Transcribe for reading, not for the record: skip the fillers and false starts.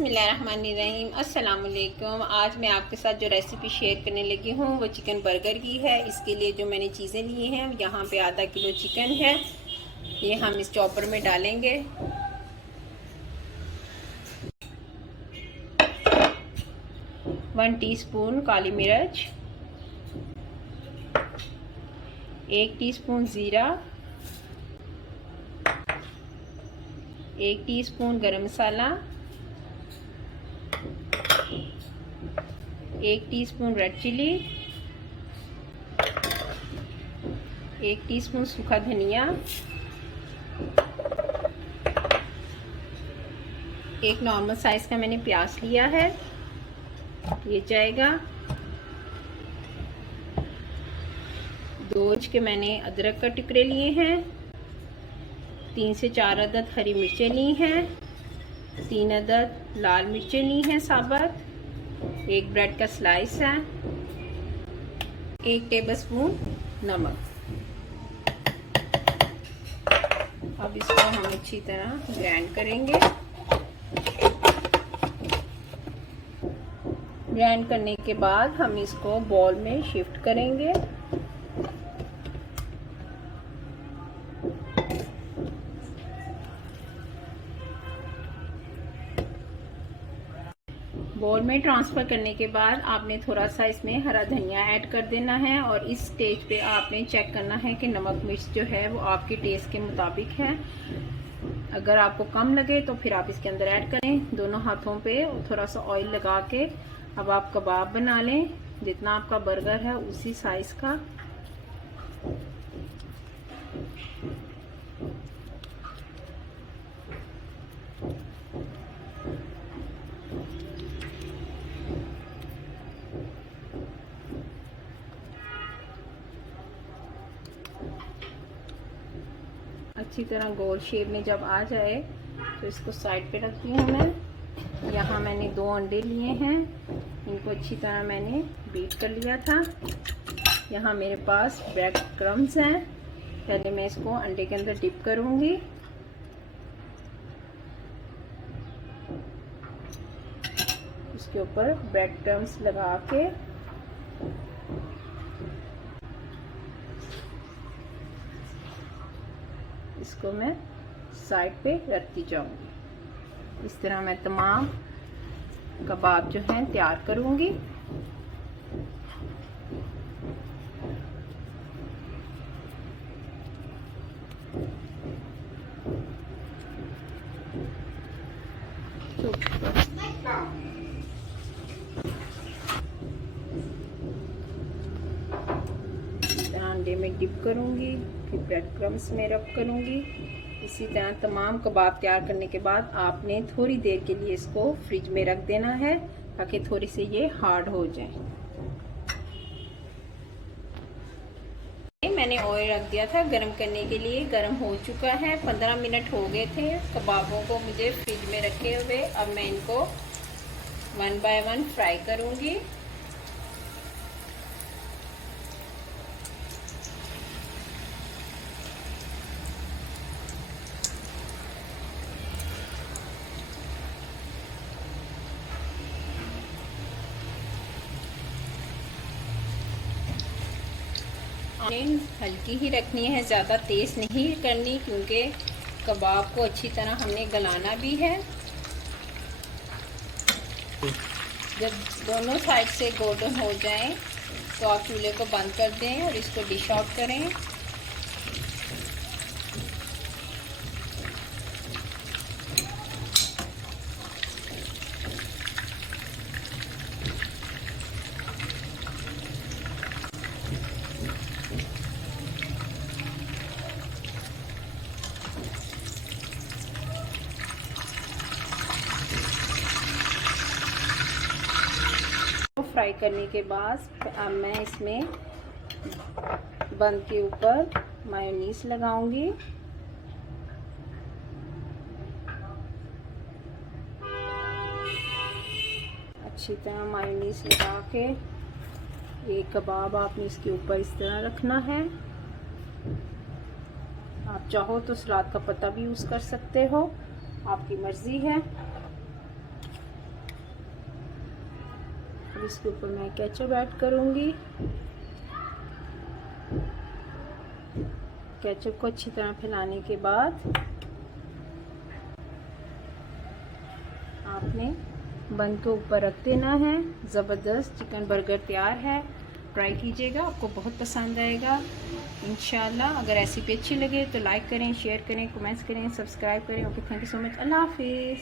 बिस्मिल्लाहिर्रहमानिर्रहीम। अस्सलाम वालेकुम। आज मैं आपके साथ जो रेसिपी शेयर करने लगी हूँ वो चिकन बर्गर की है। इसके लिए जो मैंने चीज़ें ली हैं, यहाँ पे आधा किलो चिकन है, ये हम इस चॉपर में डालेंगे। वन टीस्पून काली मिर्च, 1 टीस्पून ज़ीरा, 1 टीस्पून गरम मसाला, 1 टीस्पून रेड चिली, 1 टीस्पून सूखा धनिया, 1 नॉर्मल साइज का मैंने प्याज लिया है, ये जाएगा। 2 इंच के मैंने अदरक का टुकड़े लिए हैं, 3 से 4 अदद हरी मिर्चें ली हैं, 3 अदद लाल मिर्चें ली हैं साबुत, 1 ब्रेड का स्लाइस है, 1 टेबलस्पून नमक। अब इसको हम अच्छी तरह ग्राइंड करेंगे। ग्राइंड करने के बाद हम इसको बॉल में शिफ्ट करेंगे। बॉल में ट्रांसफ़र करने के बाद आपने थोड़ा सा इसमें हरा धनिया ऐड कर देना है और इस स्टेज पे आपने चेक करना है कि नमक मिर्च जो है वो आपके टेस्ट के मुताबिक है। अगर आपको कम लगे तो फिर आप इसके अंदर ऐड करें। दोनों हाथों पे थोड़ा सा ऑयल लगा के अब आप कबाब बना लें, जितना आपका बर्गर है उसी साइज़ का। अच्छी तरह गोल शेप में जब आ जाए तो इसको साइड पे रखती हूँ मैं। यहाँ मैंने 2 अंडे लिए हैं, इनको अच्छी तरह मैंने बीट कर लिया था। यहाँ मेरे पास ब्रेड क्रम्स हैं, पहले मैं इसको अंडे के अंदर डिप करूँगी। उसके ऊपर ब्रेड क्रम्स लगा के इसको मैं साइड पे रखती जाऊंगी। इस तरह मैं तमाम कबाब जो हैं तैयार करूंगी। अंडे में डिप करूंगी, फिर ब्रेड क्रम्स में रब करूंगी। इसी तरह तमाम कबाब तैयार करने के बाद आपने थोड़ी देर के लिए इसको फ्रिज में रख देना है ताकि थोड़ी से ये हार्ड हो जाए। मैंने ऑयल रख दिया था गरम करने के लिए, गरम हो चुका है। 15 मिनट हो गए थे कबाबों को मुझे फ्रिज में रखे हुए। अब मैं इनको 1 बाय 1 फ्राई करूंगी। हल्की ही रखनी है, ज़्यादा तेज़ नहीं करनी, क्योंकि कबाब को अच्छी तरह हमने गलाना भी है। जब दोनों साइड से गोल्डन हो जाएं तो आप चूल्हे को बंद कर दें और इसको डिश आउट करें। फ्राई करने के बाद अब मैं इसमें बंद के ऊपर मायोनीज लगाऊंगी। अच्छी तरह मायोनीज लगा के एक कबाब आपने इसके ऊपर इस तरह रखना है। आप चाहो तो सलाद का पत्ता भी यूज़ कर सकते हो, आपकी मर्ज़ी है। अब इसके ऊपर मैं केचप ऐड करूँगी। केचप को अच्छी तरह फैलाने के बाद आपने बन के ऊपर रख देना है। ज़बरदस्त चिकन बर्गर तैयार है। ट्राई कीजिएगा, आपको बहुत पसंद आएगा इंशाल्लाह। अगर रेसिपी अच्छी लगे तो लाइक करें, शेयर करें, कमेंट्स करें, सब्सक्राइब करें। Okay, thank you so much. अल्लाह हाफिज़।